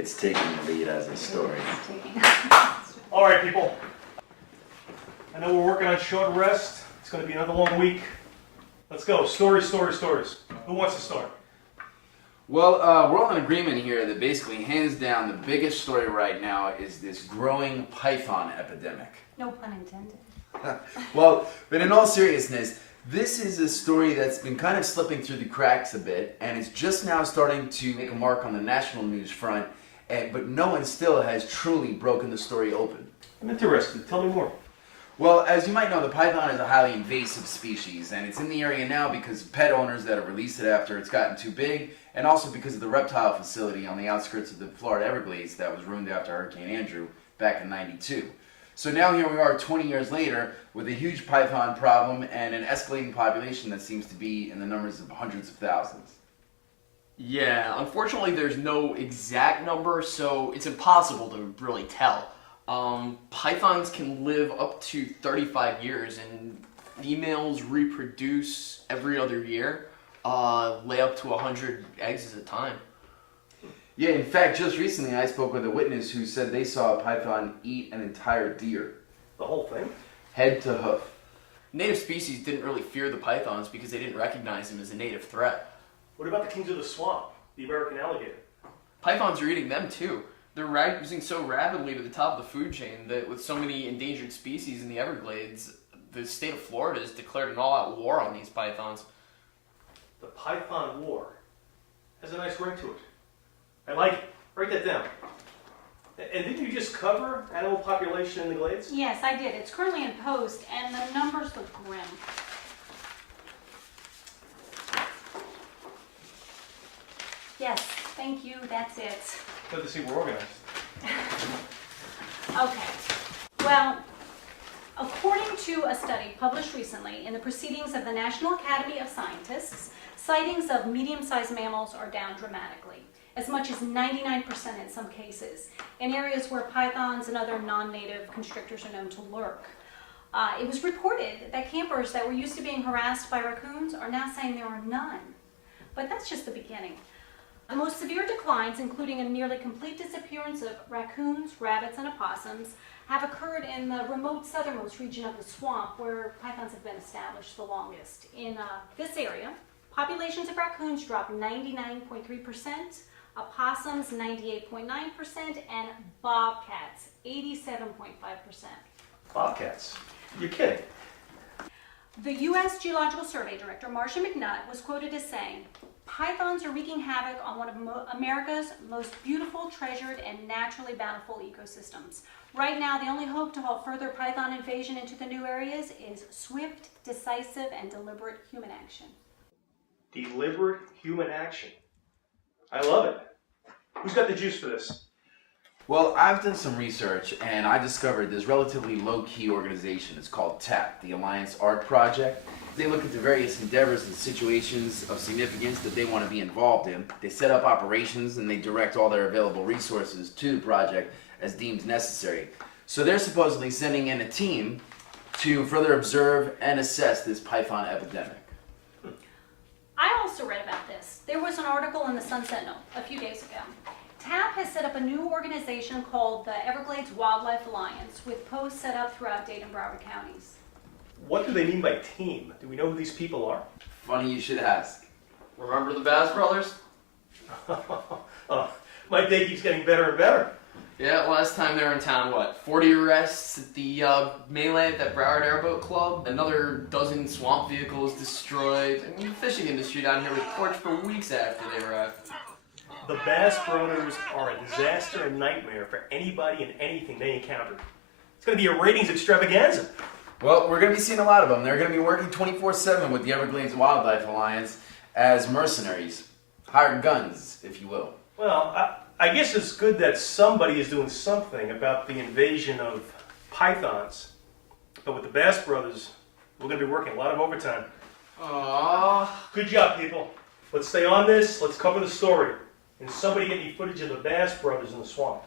It's taking the lead as a story. All right, people. I know we're working on short rest. It's going to be another long week. Let's go. Stories, stories, stories. Who wants to start? Well, we're all in agreement here that basically, hands down, the biggest story right now is this growing python epidemic. No pun intended. Well, but in all seriousness, this is a story that's been kind of slipping through the cracks a bit, and it's just now starting to make a mark on the national news front, but no one still has truly broken the story open. I'm interested. Tell me more. Well, as you might know, the python is a highly invasive species, and it's in the area now because of pet owners that have released it after it's gotten too big, and also because of the reptile facility on the outskirts of the Florida Everglades that was ruined after Hurricane Andrew back in '92. So now here we are 20 years later with a huge python problem and an escalating population that seems to be in the numbers of hundreds of thousands. Yeah, unfortunately there's no exact number, so it's impossible to really tell. Pythons can live up to 35 years, and females reproduce every other year, lay up to 100 eggs at a time. Yeah, in fact, just recently I spoke with a witness who said they saw a python eat an entire deer. The whole thing? Head to hoof. Native species didn't really fear the pythons because they didn't recognize them as a native threat. What about the kings of the swamp, the American alligator? Pythons are eating them too. They're rising so rapidly to the top of the food chain that with so many endangered species in the Everglades, the state of Florida has declared an all-out war on these pythons. The Python War has a nice ring to it. I like it. Write that down. And didn't you just cover animal population in the glades? Yes, I did. It's currently in post, and the numbers look grim. Yes, thank you. That's it. Good to see we're organized. Okay. Well, according to a study published recently in the Proceedings of the National Academy of Scientists, sightings of medium-sized mammals are down dramatically, as much as 99% in some cases, in areas where pythons and other non-native constrictors are known to lurk. It was reported that campers that were used to being harassed by raccoons are now saying there are none. But that's just the beginning. The most severe declines, including a nearly complete disappearance of raccoons, rabbits, and opossums, have occurred in the remote southernmost region of the swamp where pythons have been established the longest. In this area, populations of raccoons dropped 99.3%, opossums 98.9%, and bobcats 87.5%. Bobcats? You're kidding. The U.S. Geological Survey Director, Marcia McNutt, was quoted as saying, "Pythons are wreaking havoc on one of America's most beautiful, treasured, and naturally bountiful ecosystems. Right now, the only hope to halt further python invasion into the new areas is swift, decisive, and deliberate human action." Deliberate human action. I love it. Who's got the juice for this? Well, I've done some research and I discovered this relatively low-key organization. It's called TAP, the Alliance Art Project. They look at the various endeavors and situations of significance that they want to be involved in. They set up operations and they direct all their available resources to the project as deemed necessary. So they're supposedly sending in a team to further observe and assess this python epidemic. I also read about this. There was an article in the Sun Sentinel a few days ago. TAP has set up a new organization called the Everglades Wildlife Alliance with posts set up throughout Dade and Broward counties. What do they mean by team? Do we know who these people are? Funny you should ask. Remember the Bass Brothers? My day keeps getting better and better. Yeah, last time they were in town, what, 40 arrests at the melee at that Broward Airboat Club? Another dozen swamp vehicles destroyed. I mean, the fishing industry down here was torched for weeks after they arrived. The Bass Brothers are a disaster and nightmare for anybody and anything they encounter. It's going to be a ratings extravaganza. Well, we're going to be seeing a lot of them. They're going to be working 24/7 with the Everglades Wildlife Alliance as mercenaries. Hired guns, if you will. Well, I guess it's good that somebody is doing something about the invasion of pythons. But with the Bass Brothers, we're going to be working a lot of overtime. Aww. Good job, people. Let's stay on this. Let's cover the story. And somebody get me footage of the Bass Brothers in the swamp.